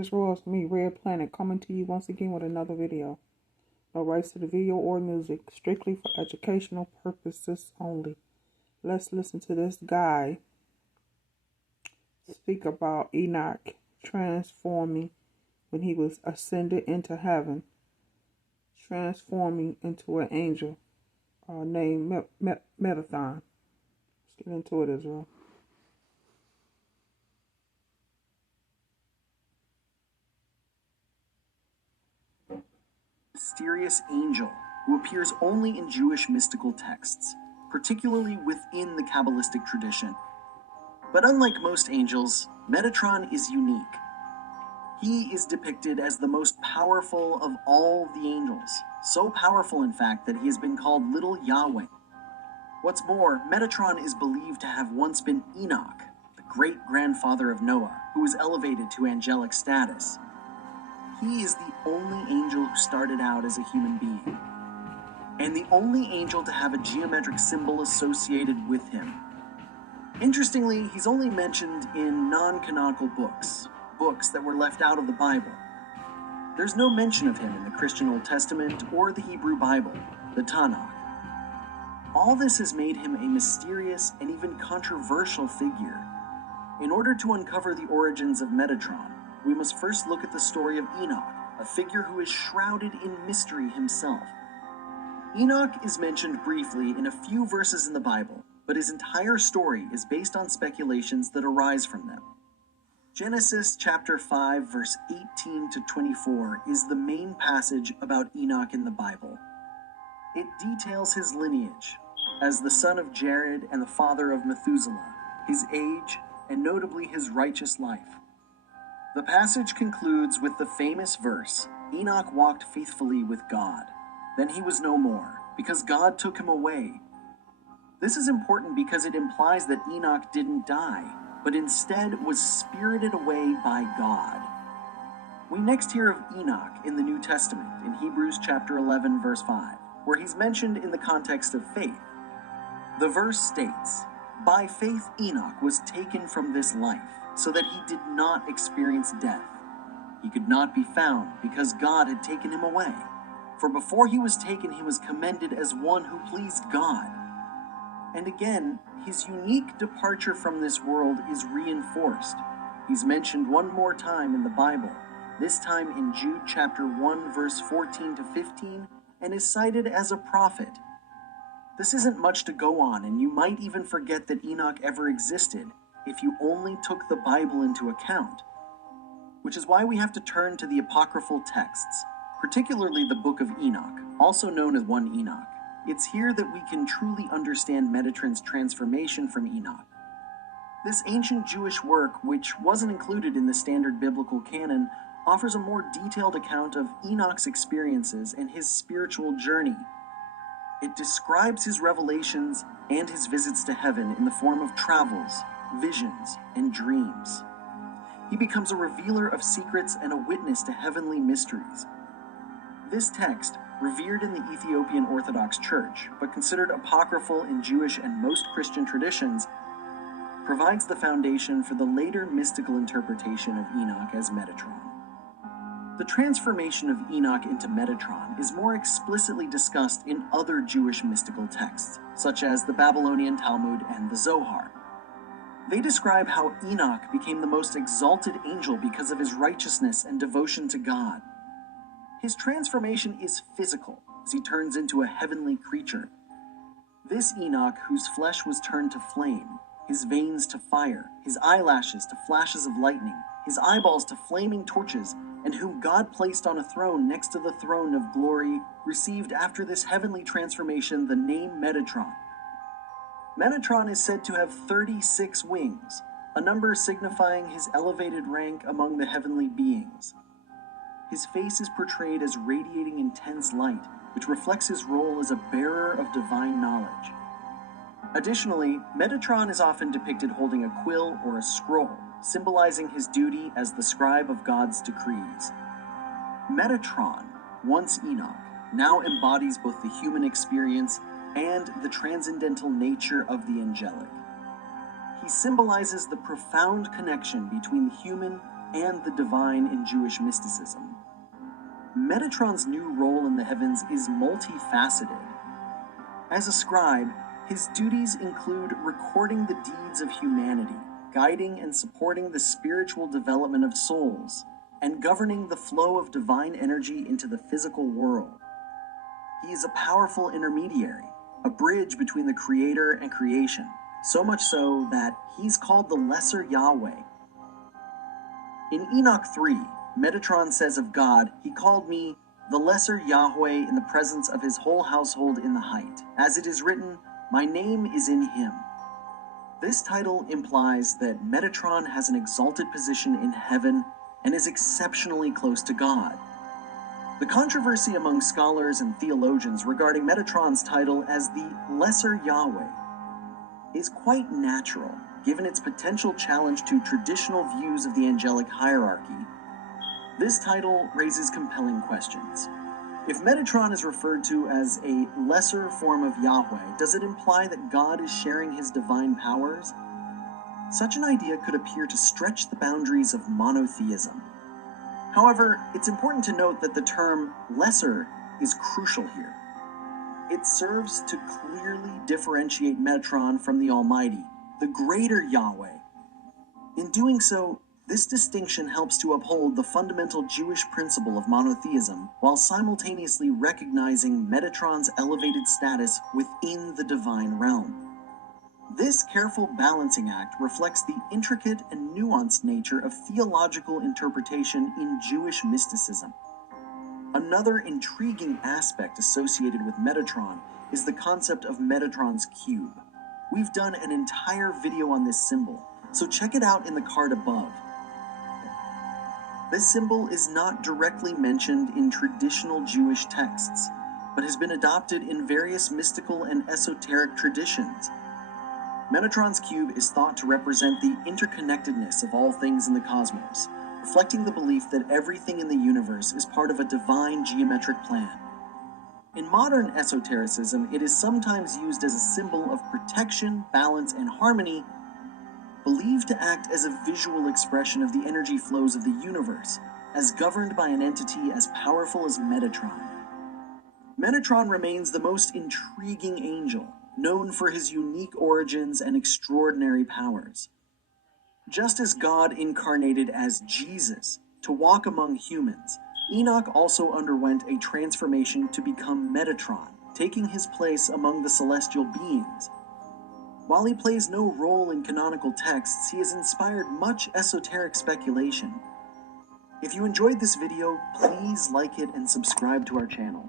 Israel, it's me, Red Planet, coming to you once again with another video. No rights to the video or music, strictly for educational purposes only. Let's listen to this guy speak about Enoch transforming when he was ascended into heaven, transforming into an angel named Megatron. Let's get into it, Israel. Mysterious angel who appears only in Jewish mystical texts, particularly within the Kabbalistic tradition. But unlike most angels, Megatron is unique. He is depicted as the most powerful of all the angels, so powerful in fact that he has been called Little Yahweh. What's more, Megatron is believed to have once been Enoch, the great-grandfather of Noah, who was elevated to angelic status. He is the only angel who started out as a human being, and the only angel to have a geometric symbol associated with him. Interestingly, he's only mentioned in non-canonical books that were left out of the Bible. There's no mention of him in the Christian Old Testament or the Hebrew Bible, the Tanakh. All this has made him a mysterious and even controversial figure. In order to uncover the origins of Megatron, we must first look at the story of Enoch, a figure who is shrouded in mystery himself. Enoch is mentioned briefly in a few verses in the Bible, but his entire story is based on speculations that arise from them. Genesis chapter 5, verse 18 to 24 is the main passage about Enoch in the Bible. It details his lineage as the son of Jared and the father of Methuselah, his age, and notably his righteous life. The passage concludes with the famous verse, Enoch walked faithfully with God. Then he was no more, because God took him away. This is important because it implies that Enoch didn't die, but instead was spirited away by God. We next hear of Enoch in the New Testament, in Hebrews chapter 11, verse 5, where he's mentioned in the context of faith. The verse states, "By faith Enoch was taken from this life, so that he did not experience death. He could not be found, because God had taken him away. For before he was taken, he was commended as one who pleased God." And again, his unique departure from this world is reinforced. He's mentioned one more time in the Bible, this time in Jude chapter 1, verse 14 to 15, and is cited as a prophet. This isn't much to go on, and you might even forget that Enoch ever existed if you only took the Bible into account. Which is why we have to turn to the apocryphal texts, particularly the Book of Enoch, also known as 1 Enoch. It's here that we can truly understand Metatron's transformation from Enoch. This ancient Jewish work, which wasn't included in the standard biblical canon, offers a more detailed account of Enoch's experiences and his spiritual journey. It describes his revelations and his visits to heaven in the form of travels, visions, and dreams. He becomes a revealer of secrets and a witness to heavenly mysteries. This text, revered in the Ethiopian Orthodox Church, but considered apocryphal in Jewish and most Christian traditions, provides the foundation for the later mystical interpretation of Enoch as Metatron. The transformation of Enoch into Metatron is more explicitly discussed in other Jewish mystical texts, such as the Babylonian Talmud and the Zohar. They describe how Enoch became the most exalted angel because of his righteousness and devotion to God. His transformation is physical, as he turns into a heavenly creature. This Enoch, whose flesh was turned to flame, his veins to fire, his eyelashes to flashes of lightning, his eyeballs to flaming torches, and whom God placed on a throne next to the throne of glory, received after this heavenly transformation the name Metatron. Metatron is said to have 36 wings, a number signifying his elevated rank among the heavenly beings. His face is portrayed as radiating intense light, which reflects his role as a bearer of divine knowledge. Additionally, Metatron is often depicted holding a quill or a scroll, symbolizing his duty as the scribe of God's decrees. Metatron, once Enoch, now embodies both the human experience and the transcendental nature of the angelic. He symbolizes the profound connection between the human and the divine in Jewish mysticism. Metatron's new role in the heavens is multifaceted. As a scribe, his duties include recording the deeds of humanity, guiding and supporting the spiritual development of souls, and governing the flow of divine energy into the physical world. He is a powerful intermediary, a bridge between the Creator and creation, so much so that he's called the Lesser Yahweh. In Enoch 3, Metatron says of God, "He called me the Lesser Yahweh in the presence of his whole household in the height. As it is written, my name is in him." This title implies that Metatron has an exalted position in heaven and is exceptionally close to God. The controversy among scholars and theologians regarding Metatron's title as the Lesser Yahweh is quite natural, given its potential challenge to traditional views of the angelic hierarchy. This title raises compelling questions. If Metatron is referred to as a lesser form of Yahweh, does it imply that God is sharing his divine powers? Such an idea could appear to stretch the boundaries of monotheism. However, it's important to note that the term lesser is crucial here. It serves to clearly differentiate Metatron from the Almighty, the greater Yahweh. In doing so, this distinction helps to uphold the fundamental Jewish principle of monotheism while simultaneously recognizing Metatron's elevated status within the divine realm. This careful balancing act reflects the intricate and nuanced nature of theological interpretation in Jewish mysticism. Another intriguing aspect associated with Metatron is the concept of Metatron's cube. We've done an entire video on this symbol, so check it out in the card above. This symbol is not directly mentioned in traditional Jewish texts, but has been adopted in various mystical and esoteric traditions. Metatron's cube is thought to represent the interconnectedness of all things in the cosmos, reflecting the belief that everything in the universe is part of a divine geometric plan. In modern esotericism, it is sometimes used as a symbol of protection, balance, and harmony, believed to act as a visual expression of the energy flows of the universe, as governed by an entity as powerful as Metatron. Metatron remains the most intriguing angel, known for his unique origins and extraordinary powers. Just as God incarnated as Jesus to walk among humans, Enoch also underwent a transformation to become Metatron, taking his place among the celestial beings. While he plays no role in canonical texts, he has inspired much esoteric speculation. If you enjoyed this video, please like it and subscribe to our channel.